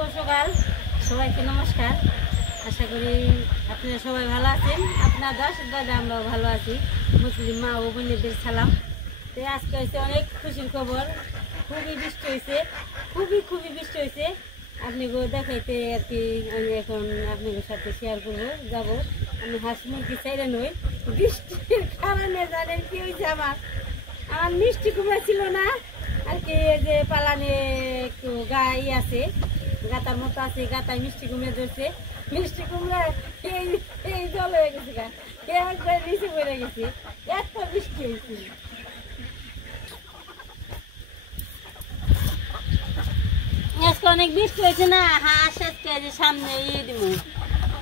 সকাল সবাইকে নমস্কার। আশা করি আপনারা সবাই ভালো আছেন। আপনাদের আশীর্বাদে আমরাও ভালো আছি। মুসলিম মা ও বোনেদের সালাম। তো আজকে হয়েছে অনেক খুশির খবর। খুবই বৃষ্টি হয়েছে, খুবই বৃষ্টি হয়েছে। আপনাকে দেখাইতে আর কি আমি এখন আপনাদের সাথে শেয়ার করবো, যাবো। আমি হাঁস মুরগি চাইলে নই, বৃষ্টির কারণে জানেন কি হয়েছে, আমার মিষ্টি কুমড়া ছিল না আর কি, যে পালানে একটু গাই আছে, গাতার মতো আছে, গাতায় মিষ্টি কুমড়া ধরছে। মিষ্টি কুমড়া এই এই জল হয়ে গেছে, গা একবার নিচে পড়ে গেছে, এত বৃষ্টি হয়েছে। আজকে অনেক বৃষ্টি হয়েছে না, হাঁস আজকে যে সামনে ইয়ে দিব,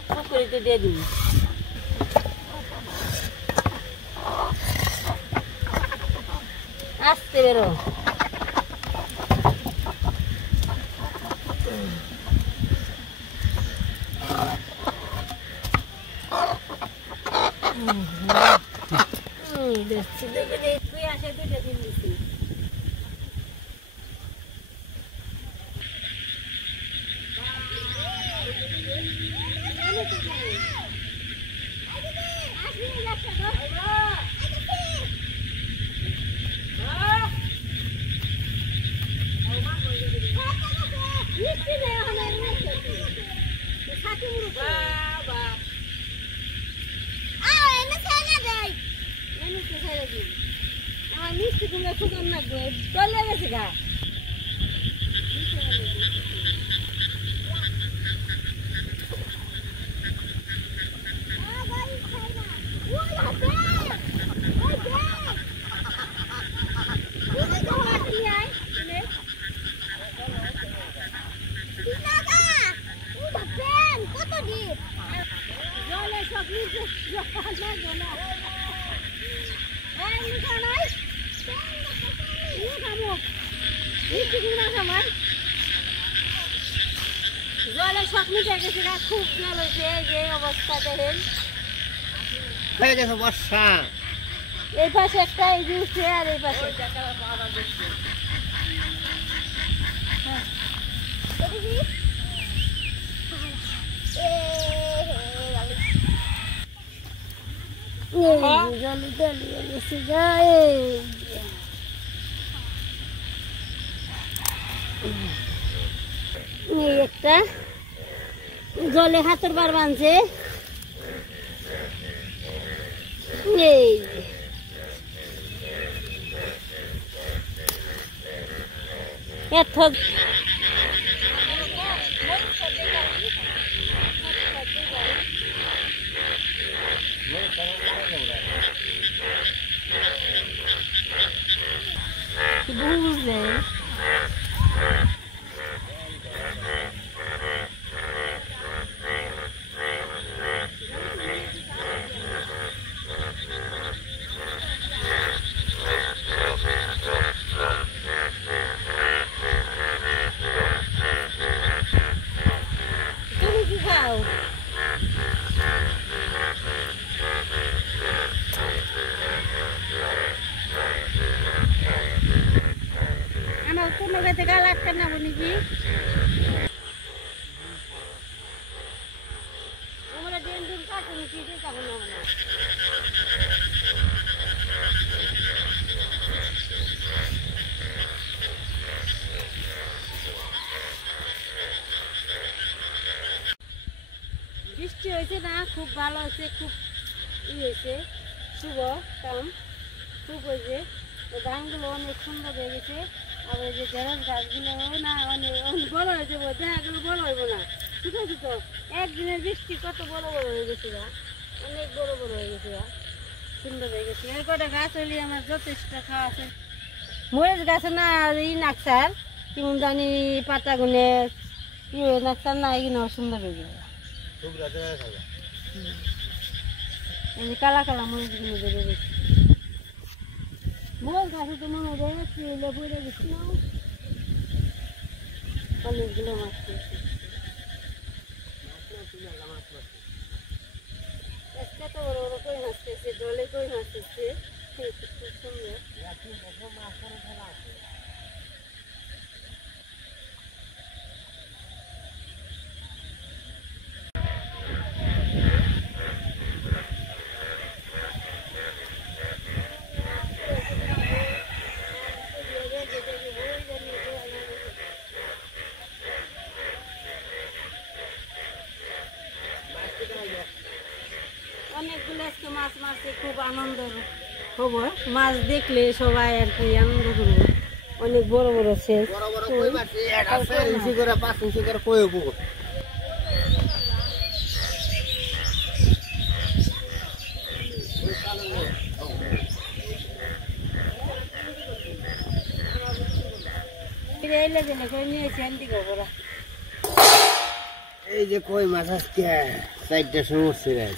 পুকুরিতে দিয়ে দিব। আসতে বেরো, তুই আসে দুইটা দিন দিচ্ছি। মিষ্টি কুমড়া খুঁজন লাগবে, চলে গেছে গা। জলের শখ মিটে গেছে, খুব জল হয়েছে, যে অবস্থা দেখেন। হয়ে গেছে বর্ষা। এই পাশে একটা এই যে উঠছে, আর এই পাশে একটা জলে হাতের বার বাঁধছে। এই এত বুঝলে তুমি কি খাও? আমার কোনো খেতে গাল আটকে না বলি কি আমরা দিন দিন কাটুন কি খাবো না। বৃষ্টি হয়েছে না, খুব ভালো হয়েছে, খুব হয়েছে, শুভ কাম খুব হয়েছে। ধানগুলো অনেক সুন্দর হয়ে গেছে। আর ওই যে ঢেঁড়স গাছগুলো না অনেক বড় হয়ে যাবো, ঢেঁড়াগুলো বড় হইব না, ঠিক আছে। তো একদিনের বৃষ্টি কত বড় হয়ে গেছে গা, অনেক বড় হয়ে গেছে গা, সুন্দর হয়ে গেছে। এই কটা গাছ হইলে আমার যথেষ্ট খাওয়া আছে। মরিচ গাছে না ই নাকসার কেমন জানি পাতা গুনে নাকসার না, এগুলো সুন্দর হয়ে যাবে। এই কালা কালা মরিচ গুলো বেড়ে গেছে, মরিচ গাছে তো মনে হয় পড়ে গেছে না, অনেকগুলো মাছ পেয়েছে। কত বড় বড় কই মাছ পেয়েছে, জলে কই মাছ পেয়েছে, খুব সুন্দর। আজকে মাছ মারতে খুব আনন্দ খবর। মাছ দেখলে সবাই আর কি আনন্দ করবো। অনেক বড় বড় শেষ বড় বড় কই মারছি 1 ইঞ্চি করে 5 ইঞ্চি করে কই হবো। এলে দিনে করে নিয়েছি আনদিকে ওরা। এই যে কই মাছ আজকে 4টা সমস্যা রে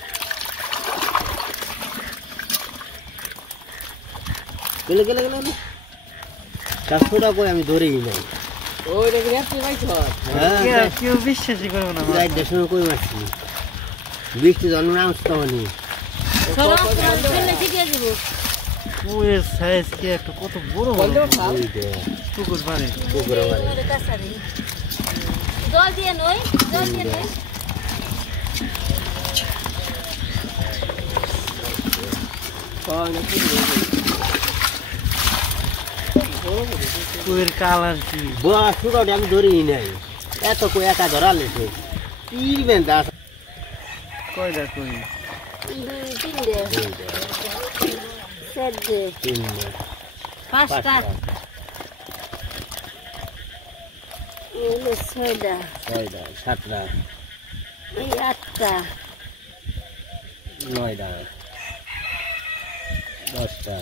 গেলে গেলে গেলে কাছটা কই আমি ধরেই নাই। ওইটা কি আপনি পাইছ? হ্যাঁ কেউ বিশ্বাসই করবে না। 4টার সময় কই মারছি বৃষ্টি জন্ম নামছে নি। ফেলে ছিটিয়ে দিব। ওর সাইজ কি একটা কত বড় বড় ওই যে পুকুর পারে। পুকুরে মারে ওরে কাছারি জল দিয়ে নই, জল দিয়ে নই। পুকুরের কালার কি? বস শুকাওটা আমি ধরেই নাই। এত কই একা ধরালে তো তীরবেন দাস কয়টা কই? 2, 3 4 তিনটে 5টা এলো 6টা 6টা 7টা এই 8টা 9টা 10টা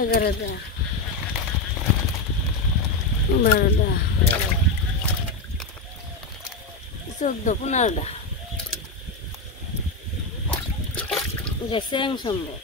11টা 12টা 14 15টা এটা সেম সম্ভব।